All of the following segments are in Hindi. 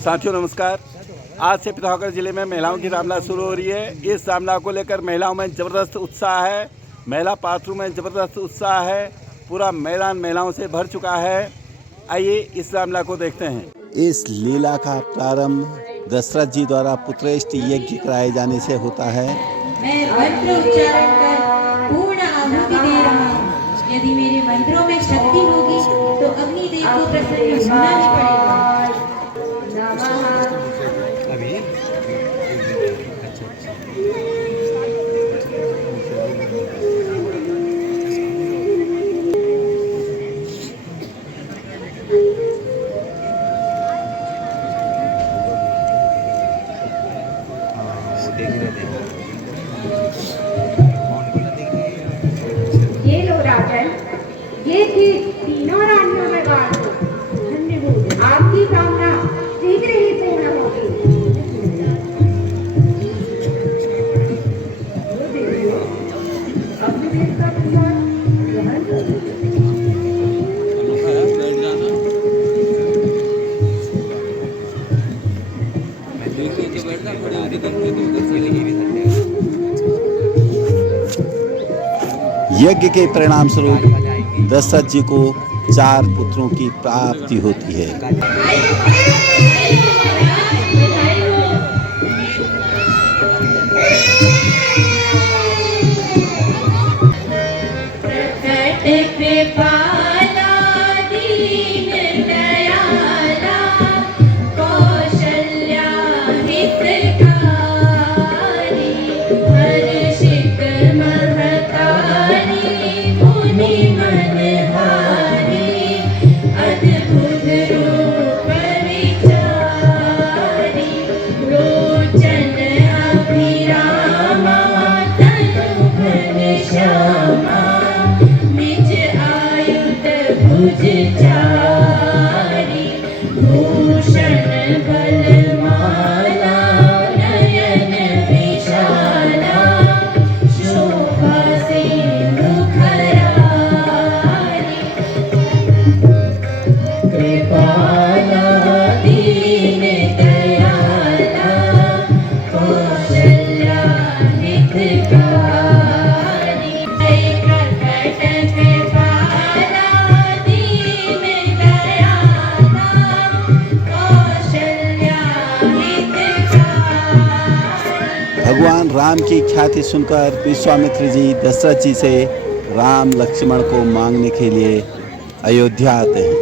साथियों नमस्कार। आज से पिथौरागढ़ जिले में महिलाओं की रामलीला शुरू हो रही है। इस रामलीला को लेकर महिलाओं में ज़बरदस्त उत्साह है। महिला पात्रों में ज़बरदस्त उत्साह है। पूरा मैदान महिलाओं से भर चुका है। आइए इस रामलीला को देखते हैं। इस लीला का प्रारंभ दशरथ जी द्वारा पुत्रेष्टि यज्ञ कराए जाने से होता है। मैं मंत्र उच्चारण कर पूर्ण आहुति दे रहा हूँ। यदि मेरे मंत्रों में शक्ति होगी तो अग्निदेव को प्रसन्न होना ही पड़ेगा। ये लो राजन, ये थी तीनों रानियों में बात हो। धन्य हो, आपकी कामना शीघ्र ही पूर्ण होगी। यज्ञ के परिणाम स्वरूप दशरथ जी को 4 पुत्रों की प्राप्ति होती है। भगवान राम की ख्याति सुनकर विश्वामित्र जी दशरथ जी से राम लक्ष्मण को मांगने के लिए अयोध्या आते हैं।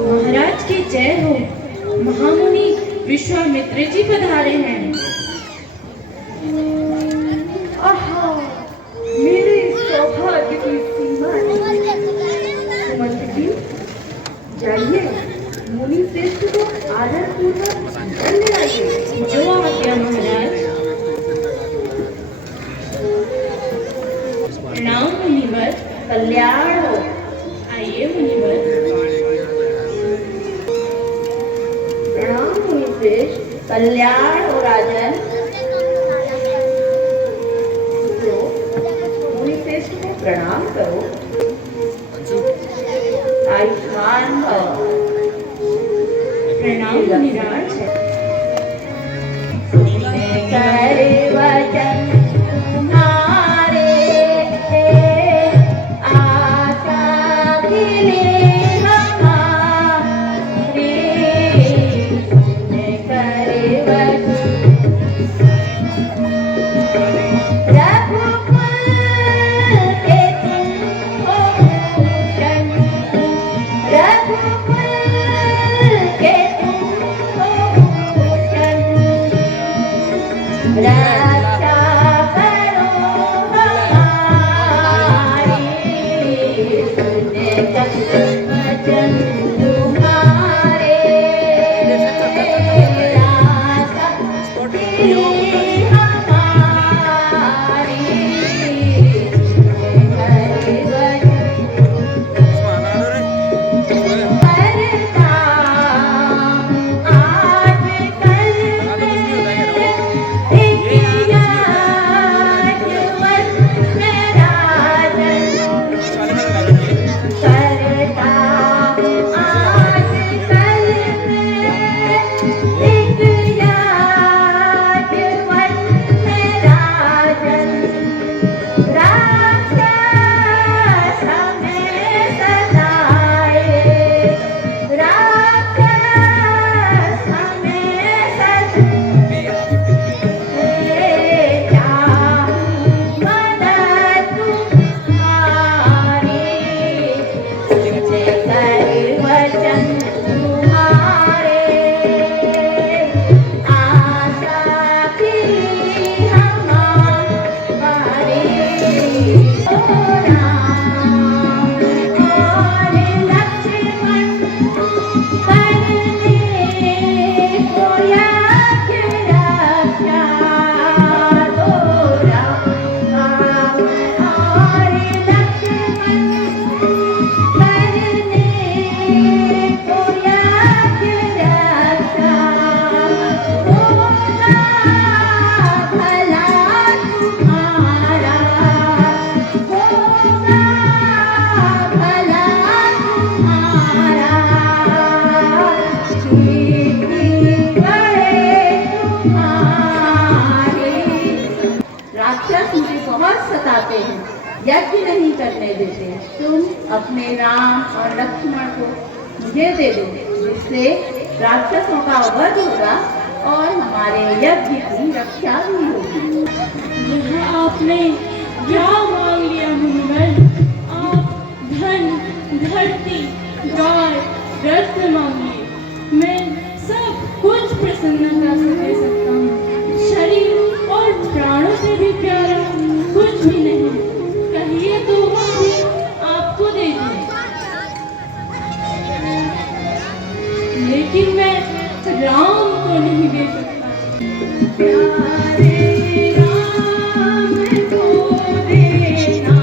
महाराज की जय हो। महामुनि विश्वामित्र जी पधारे हैं। आहा, मेरे सौभाग्य की प्रणाम मुनिवर। कल्याण हो। आइए मुनिवर। प्रणाम मुनिश्रेष्ठ। कल्याण हो राजन। तो मुनिश्रेष्ठ को प्रणाम करो। आयुष्मान भव। प्रणाम मुनिराज। कर वचन तुम्हारे आशा मिले हमारे। कर वचन रघुकुल के तुम हो भूषण। रघुकुल के तुम हो भूषण। रक्षा करो हमारी। सुने वचन तुम्हारे आशा मिली हमारी। सुने करता आज कल एक याजवन में राजन। करता आज कल एक याजवन में राजन। राक्षस हमें सताए। राक्षस हमें सताए। मदद तुम्हारी। सुने कर वचन तुम्हारे आशा मिली हमारी। ओ राम और लक्ष्मण करने को यज्ञ रक्षा। दो राम और लक्ष्मण करने को यज्ञ रक्षा। होगा भला तुम्हारा। होगा भला तुम्हारा। कीर्ति बढ़े तुम्हारी। राक्षस मुझे बहुत सताते हैं, यज्ञ नहीं करने देते। तुम अपने राम और लक्ष्मण को मुझे दे दो, जिससे राक्षसों का वध होगा और हमारे यज्ञ की रक्षा भी होगी। यह आपने क्या मांग लिया मुनिवर? आप धन, धरती, गाय, रत्न मांगिए, मैं सब कुछ प्रसन्नता से दे सकता हूँ। शरीर और प्राणों से भी प्यारा कुछ भी नहीं। कहिए तो हम भी आपको दे दें। लेकिन मैं राम को नहीं दे सकता। प्यारे राम को देना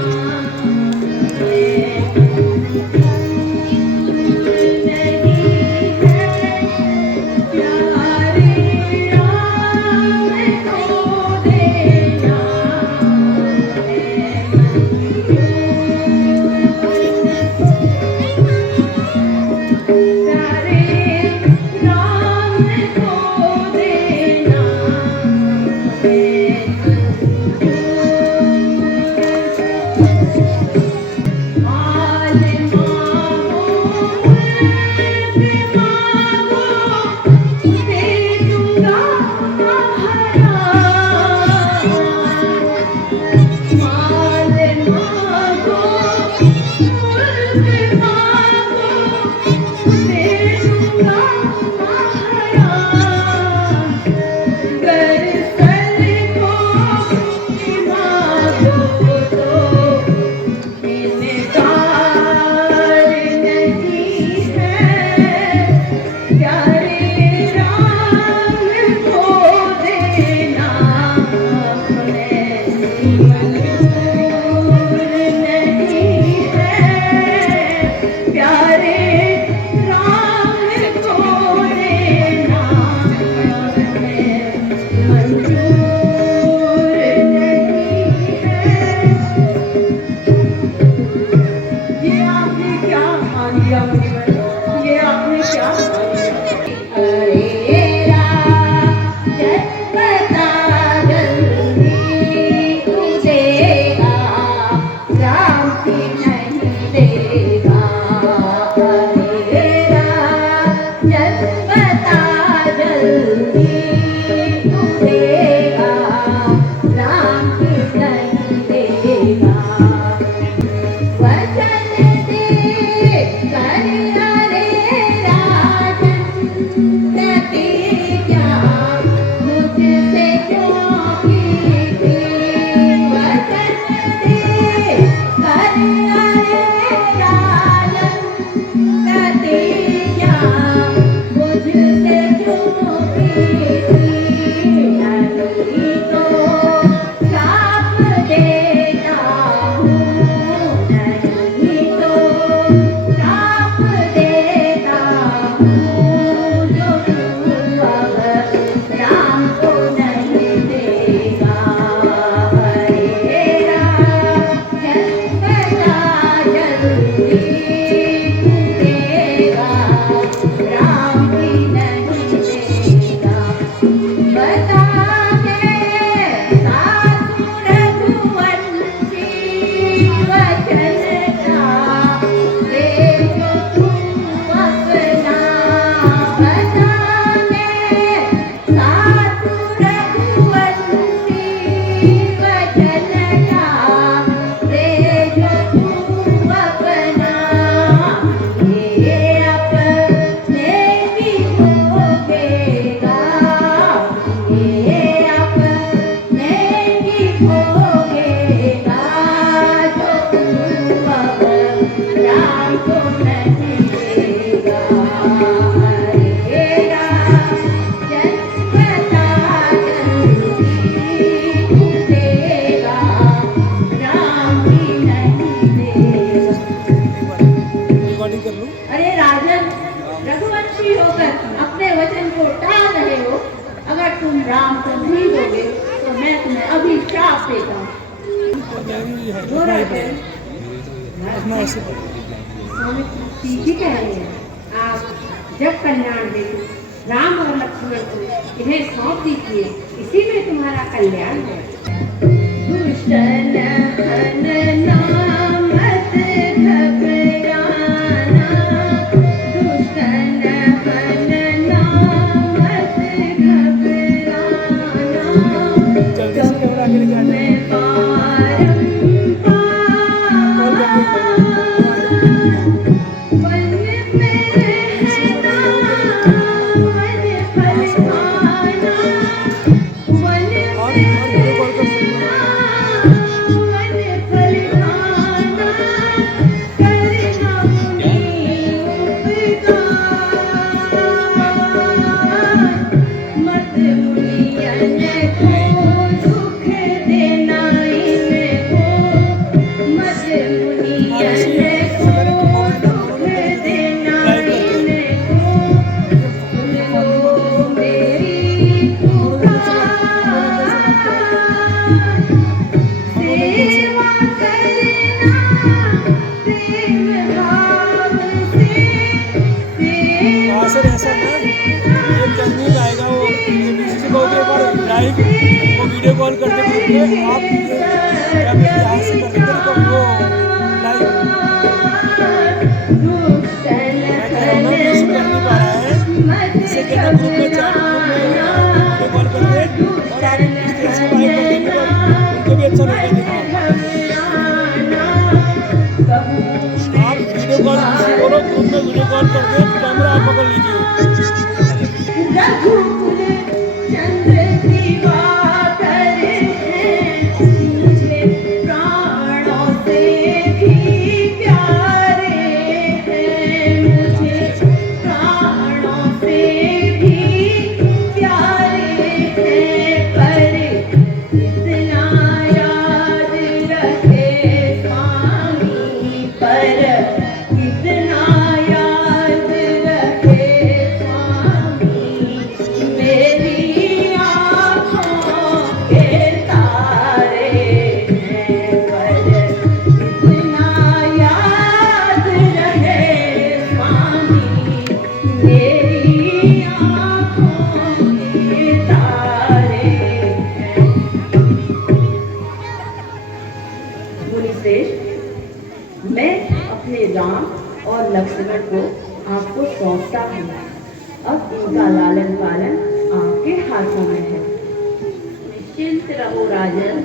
राम को नहीं दोगे तो मैं तुम्हें अभी श्राप देता हूँ। रो रहे थे? स्वामी ठीक ही कह रहे हैं। आप जग कल्याण हेतु राम और लक्ष्मण को इन्हें सौंप दीजिए, इसी में तुम्हारा कल्याण है। दुष्टन हनना मत घबराना, दुष्टन हनना मत घबराना, मैं वो वीडियो कॉल करते ग्रुप में आप क्या मेरे यहाँ से कर देते तो वो लाइव मैं कर नहीं पा रहा है, इससे कहते ग्रुप में चैट ग्रुप में वीडियो कॉल करते और आप इस तरह से लाइव कर देंगे तो उनको भी अच्छा लगेगा देखने। आप वीडियो कॉल बोलो ग्रुप में वीडियो कॉल करके कैमरा आप पकड़ लीजिए। मैं अपने राम और लक्ष्मण को आपको सौंपता हूँ। अब इनका लालन पालन आपके हाथों में है। निश्चिंत रहो राजन।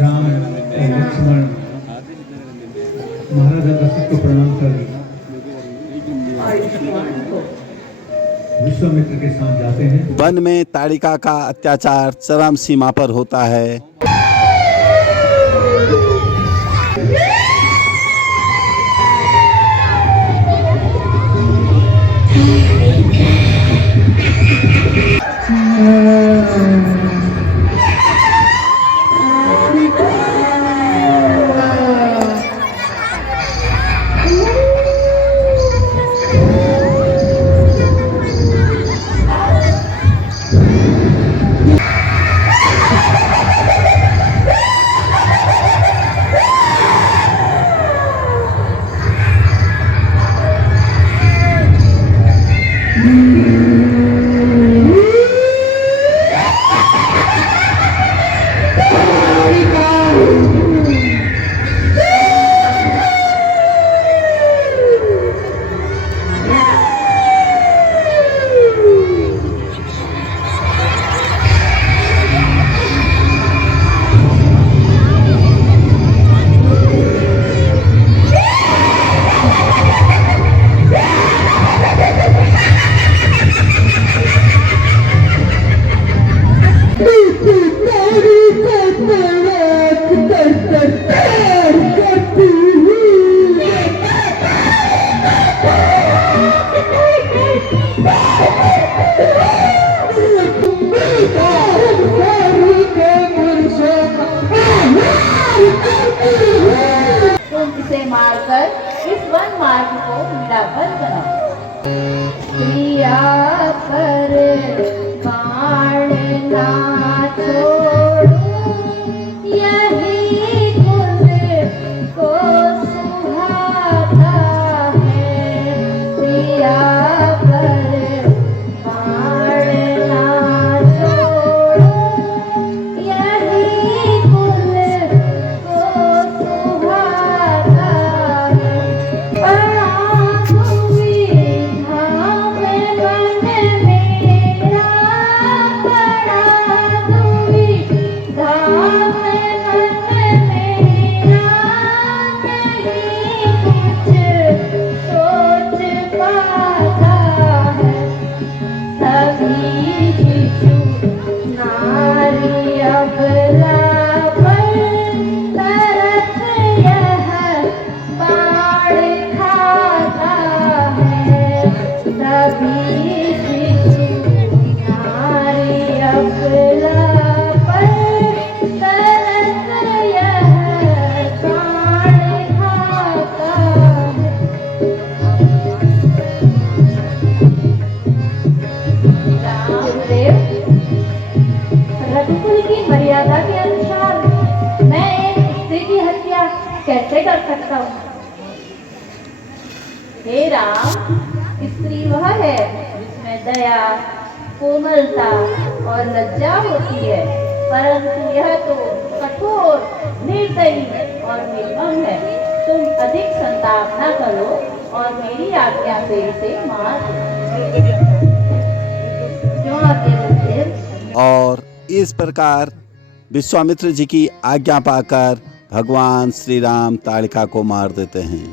राम और लक्ष्मण महाराजा दशरथ को प्रणाम कर विश्वामित्र के साथ जाते हैं। वन में ताड़िका का अत्याचार चरम सीमा पर होता है। तुम इसे मारकर इस वन मार्ग को मेरा बंधन प्रिया पर बाण ना छोड़ो, यही कुल को सुहाता है। प्रिया पर बाण ना छोड़ो, यही कुल को सुहाता है। बड़ा दुविधा में मन मेरा, बड़ा दुविधा में मन मेरा, नहीं कुछ सोच पाता है। सभी शिशु नारी अबला पर तरस यह बाण खाता है। सभी शिशु नारी अबला पर तरस यह बाण खाता है। रामदेव, रघुकुल की मर्यादा के अनुसार मैं एक स्त्री की हत्या कैसे कर सकता हूँ? हे राम, स्त्री वह है जिसमें दया, कोमलता और लज्जा होती है, परंतु यह तो कठोर, निर्दयी और निर्मम है। तुम अधिक संताप न करो और मेरी आज्ञा से इसे मार दो। क्यों आज्ञा देते हैं? और इस प्रकार विश्वामित्र जी की आज्ञा पाकर भगवान श्री राम ताड़िका को मार देते हैं।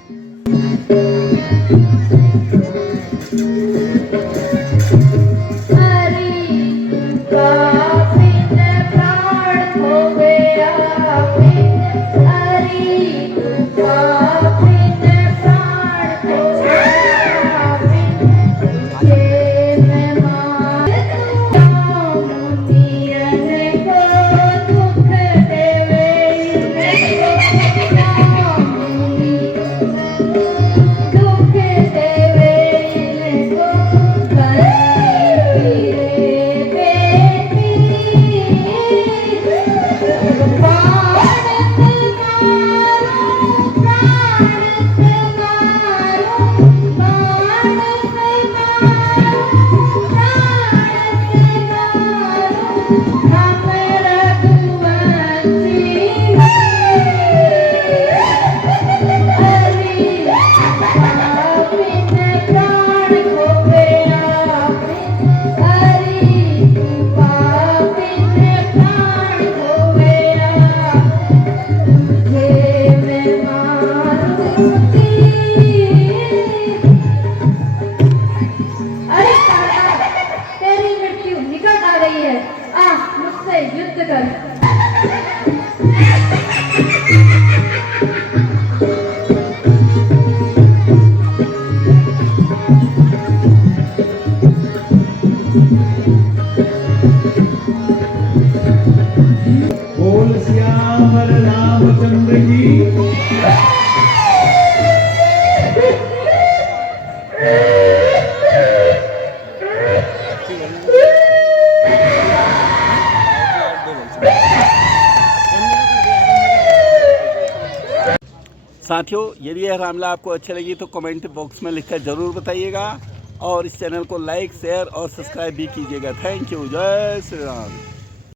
मुझसे युद्ध कर। बोल श्यामल रामचंद्र की। साथियों, यदि यह रामलीला आपको अच्छी लगी तो कमेंट बॉक्स में लिखकर ज़रूर बताइएगा और इस चैनल को लाइक, शेयर और सब्सक्राइब भी कीजिएगा। Thank you. जय श्री राम।